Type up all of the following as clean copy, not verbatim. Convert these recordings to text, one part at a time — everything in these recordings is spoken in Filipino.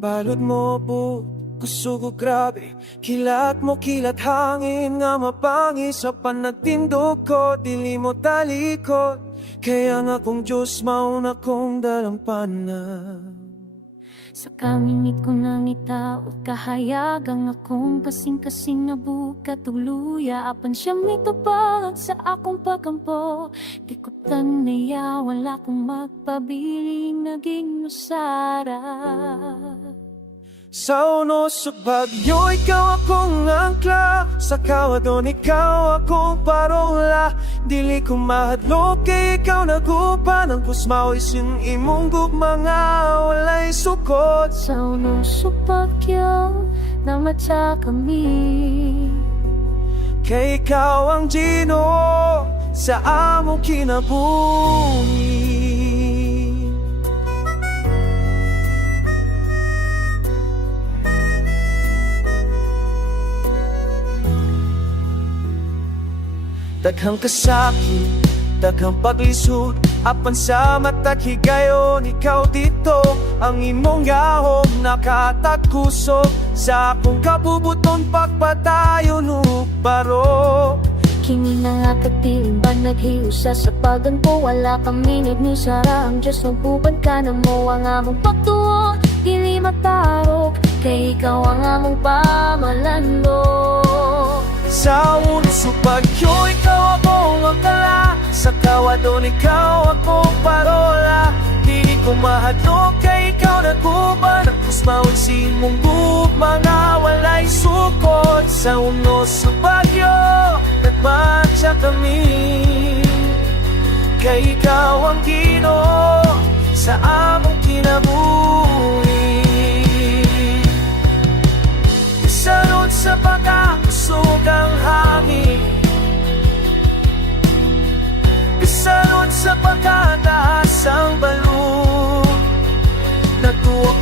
balod mo po, gusto ko grabe. Kilat mo, kilat hangin nga mapangi sa panagtindog ko, dili mo talikod. Kaya nga kung Diyos mauna kong dalampanan. Sa kamingit ko nang itaot kahayagang akong kasing-kasing nabukat tuluya. Apan siya may tupag sa akong pagkampo. Tikutan niya, wala kong magpabiling naging masara. Sa unos sa bagyo, ikaw akong angkla. Sa kawadon, ikaw akong parola. Dili ko mahadlok, kay ikaw nagupa. Nang kusmaw isin imong gugmanga, walay sukot. Sa unos sa bagyo, namatya kami. Kay ikaw ang Ginoo sa among kinabuhi. Daghang kasakit, daghang paglisod, apan sa matag higayon, ikaw dito. Ang imong gahom nakatagkusog sa akong kabubuton, pagpadayon uparo. Kini na nga katiling ba naghiusa sa pagan po. Wala kami nagnisara, ang Diyos magbubad ka na mo. Ang among pagtuo, dili matarok, kay ikaw ang among pamalando. Sa unos sa bagyo, ikaw akong akala. Sa kawadon, ikaw akong parola. Di ko mahadlok, kay ikaw naguban. Ang kusmawag si mong mga walay sukot. Sa unos sa bagyo, nagmatya kami. Kay ikaw ang Ginoo sa among kinabuhi. Salud sa pagkakusog ang hangin, salud sa pagkataas ang balon. Natuwa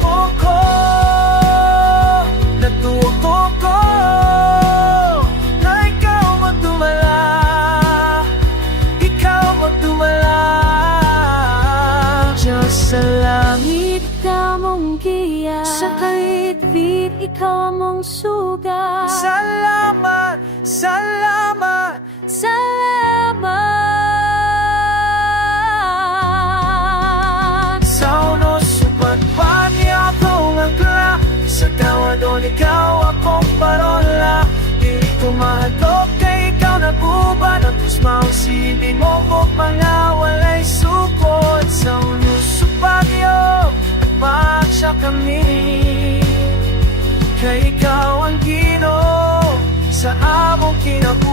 ko, na ikaw magdumala, ikaw magdumala. Diyos sa langit, Ikaw mong giya, sa kaitbit, ikaw mong suga. salamat, salamat. Salamat. Sa unos sa pagpani akong angkla. Sa kawadon, ikaw akong parola. Di ko mahadlok, kay ikaw naguban. Ang kusmaw silin mo mga walay sukot. Sa unos sa bagyo, nagmatya kami. Kay ikaw ang Ginoo sa among kinabuhi.